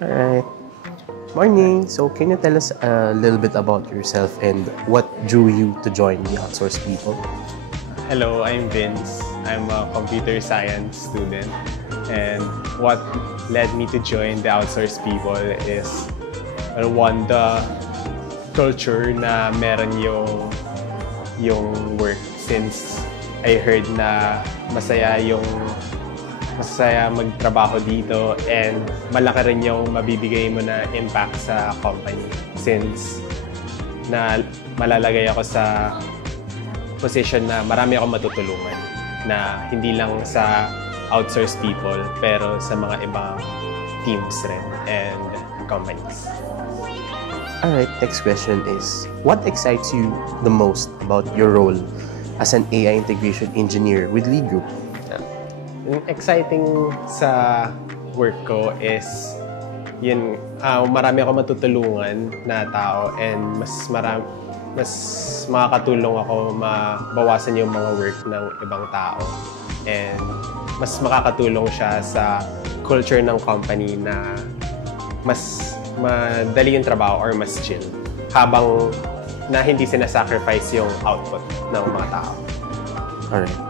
Alright. Morning. So, can you tell us a little bit about yourself and what drew you to join the Outsource People? Hello, I'm Vince. I'm a computer science student. And what led me to join the Outsource People is one, the culture na meron yung work, since I heard na masaya magtrabaho dito and malaki rin yung mabibigay mo na impact sa company, since na malalagay ako sa position na marami akong matutulungan, na hindi lang sa outsourced people pero sa mga ibang teams rin and companies. Alright, next question is, what excites you the most about your role as an AI integration engineer with Lead Group? Yung exciting sa work ko is marami akong matutulungan na tao and mas makakatulong ako mabawasan yung mga work ng ibang tao, and mas makakatulong siya sa culture ng company na mas madali yung trabaho or mas chill, habang na hindi sinasacrifice yung output ng mga tao. Alright.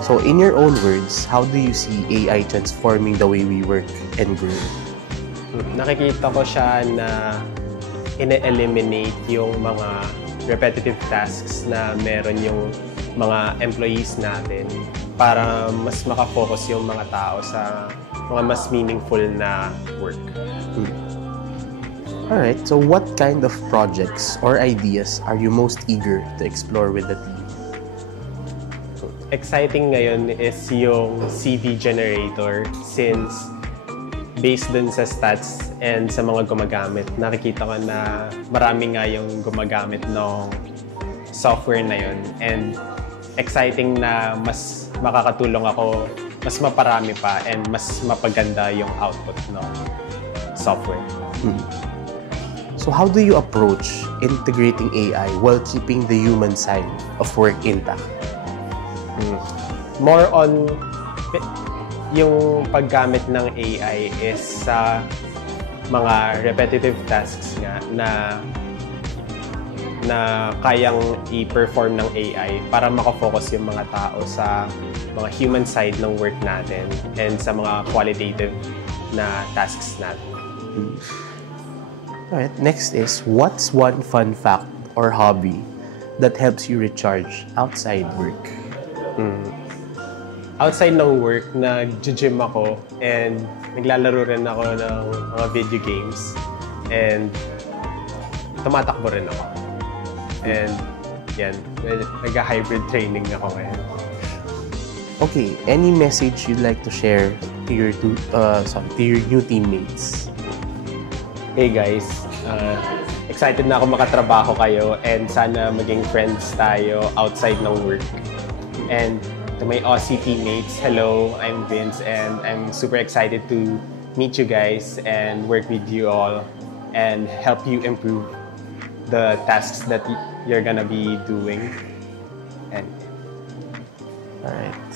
So, in your own words, how do you see AI transforming the way we work and grow? Nakikita ko siya na ine-eliminate yung mga repetitive tasks na meron yung mga employees natin para mas makafocus yung mga tao sa mga mas meaningful na work. Alright, so what kind of projects or ideas are you most eager to explore with the team? Exciting ngayon is yung CV generator, since based dun sa stats and sa mga gumagamit, nakikita ko na marami nga yung gumagamit ng software na yun, and exciting na mas makakatulong ako, mas maparami pa and mas mapaganda yung output ng software. So how do you approach integrating AI while keeping the human side of work intact? More on yung paggamit ng AI is sa mga repetitive tasks nga na kayang i-perform ng AI para makafocus yung mga tao sa mga human side ng work natin and sa mga qualitative na tasks natin. Alright, next is, what's one fun fact or hobby that helps you recharge outside work? Outside ng work, nag-gym ako and naglalaro rin ako ng mga video games and tumatakbo rin ako. And yan, nag-hybrid training ako ngayon. Okay, any message you'd like to share to your new teammates? Hey guys, excited na ako makatrabaho kayo and sana maging friends tayo outside ng work. And to my Aussie teammates, hello, I'm Vince and I'm super excited to meet you guys and work with you all and help you improve the tasks that you're gonna be doing. And Alright.